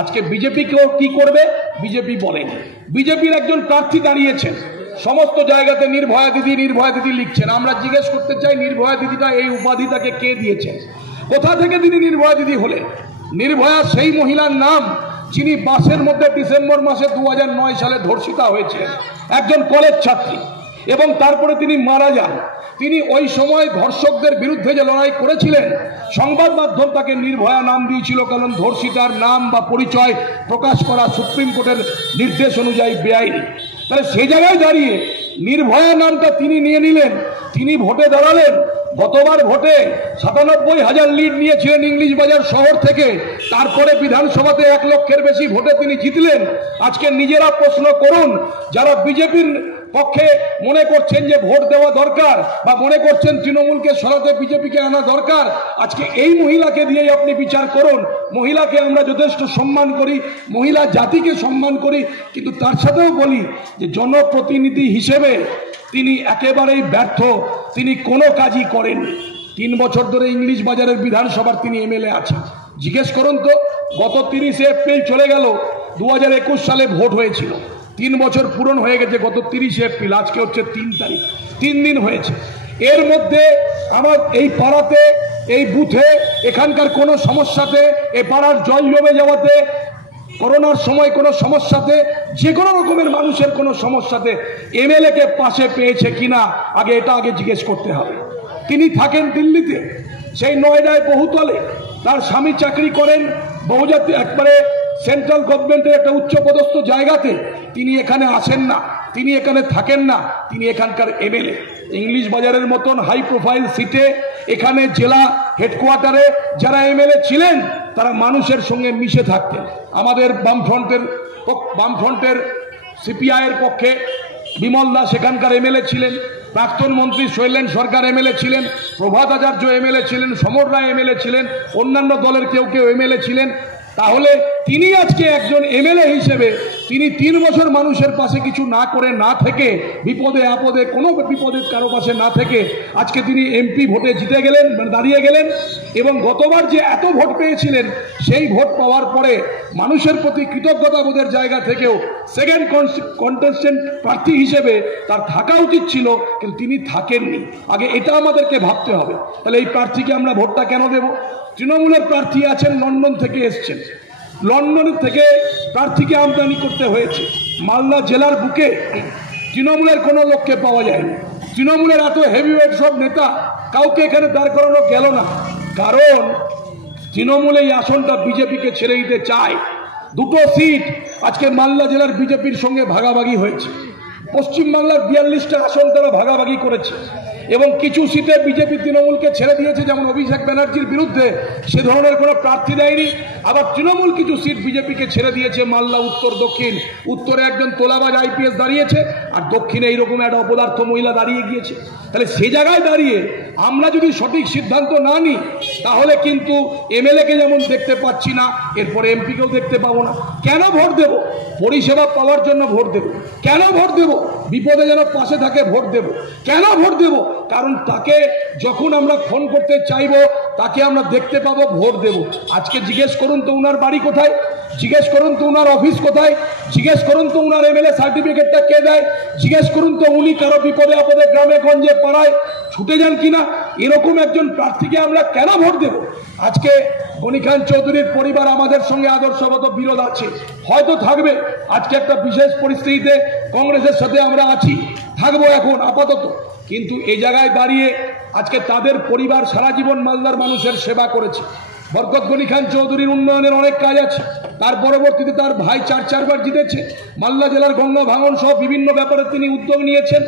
আজকে বিজেপি কি করবে বিজেপি বলেনি। বিজেপির একজন প্রার্থী দাঁড়িয়েছেন, সমস্ত জায়গাতে নির্ভয়া দিদি লিখছেন। আমরা জিজ্ঞেস করতে চাই, নির্ভয়া দিদিটা এই উপাধি তাকে কে দিয়েছেন? কোথা থেকে তিনি নির্ভয়া দিদি হলেন? নির্ভয়া সেই মহিলার নাম যিনি বাসের মধ্যে ডিসেম্বর মাসে 2009 সালে ধর্ষিতা হয়েছে, একজন কলেজ ছাত্রী, এবং তারপরে তিনি মারা যান। তিনি ওই সময় ধর্ষকদের বিরুদ্ধে যে লড়াই করেছিলেন, সংবাদ মাধ্যম তাকে নির্ভয়া নাম দিয়েছিল, কারণ ধর্ষিতার নাম বা পরিচয় প্রকাশ করা সুপ্রিম কোর্টের নির্দেশ অনুযায়ী বেআইনি। তাহলে সেই জায়গায় দাঁড়িয়ে নির্ভয়া নামটা তিনি নিয়ে নিলেন, তিনি ভোটে দাঁড়ালেন। গতবার ভোটে 97,000 লিড নিয়েছিলেন ইংলিশ বাজার শহর থেকে, তারপরে বিধানসভাতে 1 লক্ষের বেশি ভোটে তিনি জিতলেন। আজকে নিজেরা প্রশ্ন করুন, যারা বিজেপির পক্ষে মনে করছেন যে ভোট দেওয়া দরকার বা মনে করছেন তৃণমূলকে সরাতে বিজেপিকে আনা দরকার, আজকে এই মহিলাকে দিয়েই আপনি বিচার করুন। মহিলাকে আমরা যথেষ্ট সম্মান করি, মহিলা জাতিকে সম্মান করি, কিন্তু তার সাথেও বলি যে জনপ্রতিনিধি হিসেবে তিনি একেবারেই ব্যর্থ, তিনি কোনো কাজই করেননি। 3 বছর ধরে ইংলিশ বাজারের বিধানসভার তিনি এমএলএ আছেন। জিজ্ঞেস করুন তো, গত 30 এপ্রিল চলে গেল, 2021 সালে ভোট হয়েছিল, 3 বছর পূরণ হয়ে গেছে গত 30 এপ্রিল, আজকে হচ্ছে 3 তারিখ, 3 দিন হয়েছে। এর মধ্যে আমার এই পাড়াতে, এই বুথে, এখানকার কোনো সমস্যাতে, এ পাড়ার জল জমে যাওয়াতে, করোনার সময় কোনো সমস্যাতে, যে কোনো রকমের মানুষের কোনো সমস্যাতে এমএলএ কে পাশে পেয়েছে কিনা আগে জিজ্ঞেস করতে হবে। তিনি থাকেন দিল্লিতে, সেই নয়ডায় বহুতলে, তার স্বামী চাকরি করেন বহুজাতি একবারে সেন্ট্রাল গভর্নমেন্টের একটা উচ্চপদস্থ জায়গাতে। তিনি এখানে আসেন না, তিনি এখানে থাকেন না, তিনি এখানকার এমএলএ। ইংলিশ বাজারের মতন হাই প্রোফাইল সিটে, এখানে জেলা হেডকোয়ার্টারে যারা এমএলএ ছিলেন তারা মানুষের সঙ্গে মিশে থাকতেন। আমাদের বামফ্রন্টের সিপিআইয়ের পক্ষে বিমল দাস সেখানকার এমএলএ ছিলেন, প্রাক্তন মন্ত্রী শৈলেন সরকার এমএলএ ছিলেন, প্রভাত আচার্য এমএলএ ছিলেন, সমর রায় এমএলএ ছিলেন, অন্যান্য দলের কেউ এমএলএ ছিলেন। তাহলে তিনি আজকে একজন এমএলএ হিসেবে তিনি 3 বছর মানুষের পাশে কিছু না করে, না থেকে, বিপদে আপদে কোনো বিপদের কারো পাশে না থেকে আজকে তিনি এমপি ভোটে জিতে গেলেন, দাঁড়িয়ে গেলেন। এবং গতবার যে এত ভোট পেয়েছিলেন, সেই ভোট পাওয়ার পরে মানুষের প্রতি কৃতজ্ঞতাবোধের জায়গা থেকেও সেকেন্ড কন্টেস্টেন্ট প্রার্থী হিসেবে তার থাকা উচিত ছিল, কিন্তু তিনি থাকেননি। আগে এটা আমাদেরকে ভাবতে হবে। তাহলে এই প্রার্থীকে আমরা ভোটটা কেন দেব? তৃণমূলের প্রার্থী আছেন, লন্ডন থেকে এসছেন, লন্ডনের থেকে প্রার্থীকে আমদানি করতে হয়েছে। মালদা জেলার বুকে তৃণমূলের কোনো লোককে পাওয়া যায়নি। তৃণমূলের এত হেভিওয়েট সব নেতা, কাউকে এখানে দাঁড় করানো গেল না, কারণ তৃণমূল এই আসনটা বিজেপিকে ছেড়ে দিতে চায়। 2টো সিট আজকে মালদা জেলার বিজেপির সঙ্গে ভাগাভাগি হয়েছে। পশ্চিমবাংলার 42টা আসন তারা ভাগাভাগি করেছে, এবং কিছু সিটে বিজেপি তৃণমূলকে ছেড়ে দিয়েছে, যেমন অভিষেক ব্যানার্জির বিরুদ্ধে সে ধরনের কোনো প্রার্থী দেয়নি। আবার তৃণমূল কিছু সিট বিজেপিকে ছেড়ে দিয়েছে, মালদা উত্তর, দক্ষিণ। উত্তরে একজন তোলাবাজ আইপিএস দাঁড়িয়েছে, আর দক্ষিণে এইরকম একটা অপদার্থ মহিলা দাঁড়িয়ে গিয়েছে। তাহলে সে জায়গায় দাঁড়িয়ে আমরা যদি সঠিক সিদ্ধান্ত না নিই, তাহলে কিন্তু এমএলএকে যেমন দেখতে পাচ্ছি না, এরপরে এমপিকেও দেখতে পাবো না। কেন ভোট দেব? পরিষেবা পাওয়ার জন্য ভোট দেব। কেন ভোট দেব? বিপদে যেন পাশে থাকে ভোট দেব। কেন ভোট দেব? কারণ তাকে যখন আমরা ফোন করতে চাইবো, তাকে আমরা দেখতে পাবো, ভোট দেব। আজকে জিজ্ঞেস করুন তো উনার বাড়ি কোথায়, জিজ্ঞেস করুন তো উনার অফিস কোথায়, জিজ্ঞেস করুন তো উনার এমএলএ সার্টিফিকেটটা কে দেয়, জিজ্ঞেস করুন তো উনি কারো বিপদে আপদে গ্রামে গঞ্জে পাড়ায় ছুটে যান কিনা। এরকম একজন প্রার্থীকে আমরা কেন ভোট দেব? আজকে গনি খান চৌধুরীর পরিবার আমাদের সঙ্গে আদর্শগত বিরোধ আছে, হয়তো থাকবে। আজকে একটা বিশেষ পরিস্থিতিতে কংগ্রেসের সাথে আমরা আছি, থাকবো এখন আপাতত, কিন্তু এই জায়গায় দাঁড়িয়ে আজকে তাদের পরিবার সারা জীবন মালদার মানুষের সেবা করেছে। বরকত গনি খান চৌধুরীর উন্নয়নের অনেক কাজ আছে। তার পরবর্তীতে তার ভাই 4 বার জিতেছে। মালদা জেলার গঙ্গা ভাঙন সহ বিভিন্ন ব্যাপারে তিনি উদ্যোগ নিয়েছেন।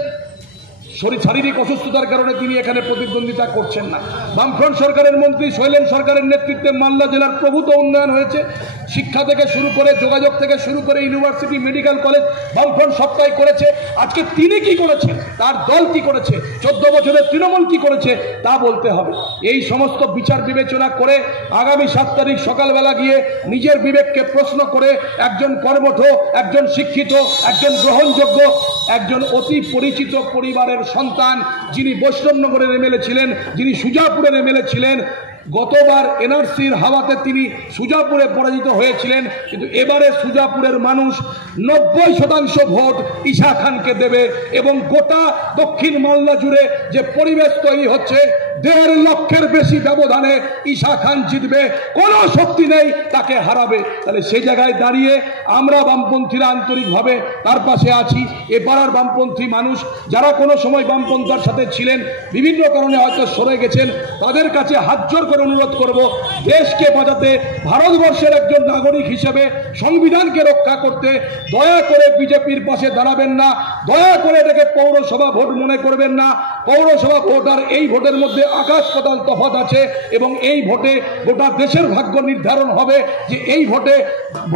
শারীরিক অসুস্থতার কারণে তিনি এখানে প্রতিদ্বন্দ্বিতা করছেন না। বামফ্রন্ট সরকারের মন্ত্রী শৈলেন সরকারের নেতৃত্বে মালদা জেলার প্রভূত উন্নয়ন হয়েছে। শিক্ষা থেকে শুরু করে, যোগাযোগ থেকে শুরু করে, ইউনিভার্সিটি, মেডিকেল কলেজ বামফ্রন্ট সবটাই করেছে। আজকে তিনি কি করেছেন, তার দল কি করেছে, 14 বছরের তৃণমূল কি করেছে, তা বলতে হবে। এই সমস্ত বিচার বিবেচনা করে আগামী 7 তারিখ সকালবেলা গিয়ে নিজের বিবেককে প্রশ্ন করে একজন কর্মঠ, একজন শিক্ষিত, একজন গ্রহণযোগ্য, একজন অতি পরিচিত পরিবারের সন্তান, যিনি বৈষ্ণবনগরের এমএলএ ছিলেন, যিনি সুজাপুরের এমএলএ ছিলেন, গতবার এনআরসির হাওয়াতে তিনি সুজাপুরে পরাজিত হয়েছিলেন, কিন্তু এবারে সুজাপুরের মানুষ 90% ভোট ঈশা খানকে দেবে এবং গোটা দক্ষিণ মালদা জুড়ে যে পরিবেশ তৈরি হচ্ছে 1.5 লক্ষের বেশি ব্যবধানে ঈশা খান জিতবে, কোনো শক্তি নেই তাকে হারাবে। তাহলে সেই জায়গায় দাঁড়িয়ে আমরা বামপন্থীরা আন্তরিকভাবে তার পাশে আছি। এ পাড়ার বামপন্থী মানুষ যারা কোনো সময় বামপন্থার সাথে ছিলেন, বিভিন্ন কারণে হয়তো সরে গেছেন, তাদের কাছে হাত জোর করে অনুরোধ করব, দেশকে বাঁচাতে, ভারতবর্ষের একজন নাগরিক হিসেবে সংবিধানকে রক্ষা করতে দয়া করে বিজেপির পাশে দাঁড়াবেন না, দয়া করে এটাকে পৌরসভা ভোট মনে করবেন না। পৌরসভা ভোট আর এই ভোটের মধ্যে আকাশ পাতাল তফাৎ আছে এবং এই ভোটে গোটা দেশের ভাগ্য নির্ধারণ হবে যে এই ভোটে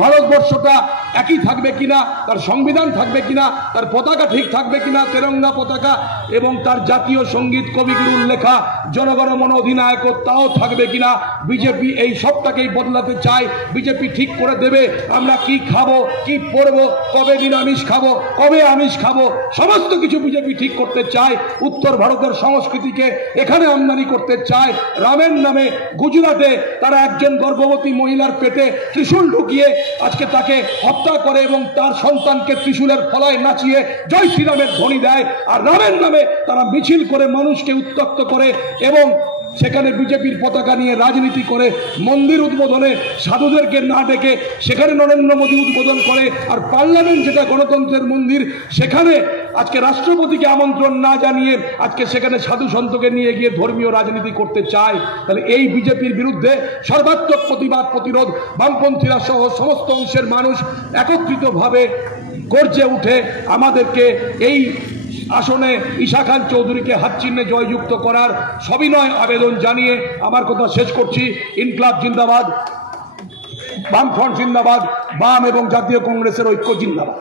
ভারতবর্ষটা একই থাকবে কিনা, তার সংবিধান থাকবে কিনা, তার পতাকা ঠিক থাকবে কিনা, তেরঙ্গা পতাকা এবং তার জাতীয় সঙ্গীত কবিগুরুর লেখা জনগণ মন অধিনায়ক তাও থাকবে কিনা। বিজেপি এই সবটাকেই বদলাতে চায়। বিজেপি ঠিক করে দেবে আমরা কি খাবো, কি পরবো, কবে নিরামিষ খাবো, কবে আমিষ খাবো, সমস্ত কিছু বিজেপি ঠিক করতে চায়। উত্তর ভারতের সংস্কৃতিকে এখানে আমদানি করতে চায়। রামের নামে গুজরাটে তারা একজন গর্ভবতী মহিলার পেটে ত্রিশূল ঢুকিয়ে আজকে তাকে হত্যা করে এবং তার সন্তানকে ত্রিশূলের ফলায় নাচিয়ে জয় শ্রীরামের ধ্বনি দেয়। আর রামের নামে তারা মিছিল করে মানুষকে উত্ত্যক্ত করে এবং সেখানে বিজেপির পতাকা নিয়ে রাজনীতি করে। মন্দির উদ্বোধনে সাধুদেরকে না ডেকে সেখানে নরেন্দ্র মোদী উদ্বোধন করে। আর পার্লামেন্ট যেটা গণতন্ত্রের মন্দির, সেখানে আজকে রাষ্ট্রপতিকে আমন্ত্রণ না জানিয়ে আজকে সেখানে সাধু সন্তকে নিয়ে গিয়ে ধর্মীয় রাজনীতি করতে চায়। তাহলে এই বিজেপির বিরুদ্ধে সর্বাত্মক প্রতিবাদ প্রতিরোধ বামপন্থীরা সহ সমস্ত অংশের মানুষ একত্রিতভাবে গর্জে উঠে আমাদেরকে এই আসনে ঈশা খান চৌধুরীকে হাতচিহ্নে জয়যুক্ত করার সবিনয় আবেদন জানিয়ে আমার কথা শেষ করছি। ইনকলাব জিন্দাবাদ, বামফ্রন্ট জিন্দাবাদ, বাম এবং জাতীয় কংগ্রেসের ঐক্য জিন্দাবাদ।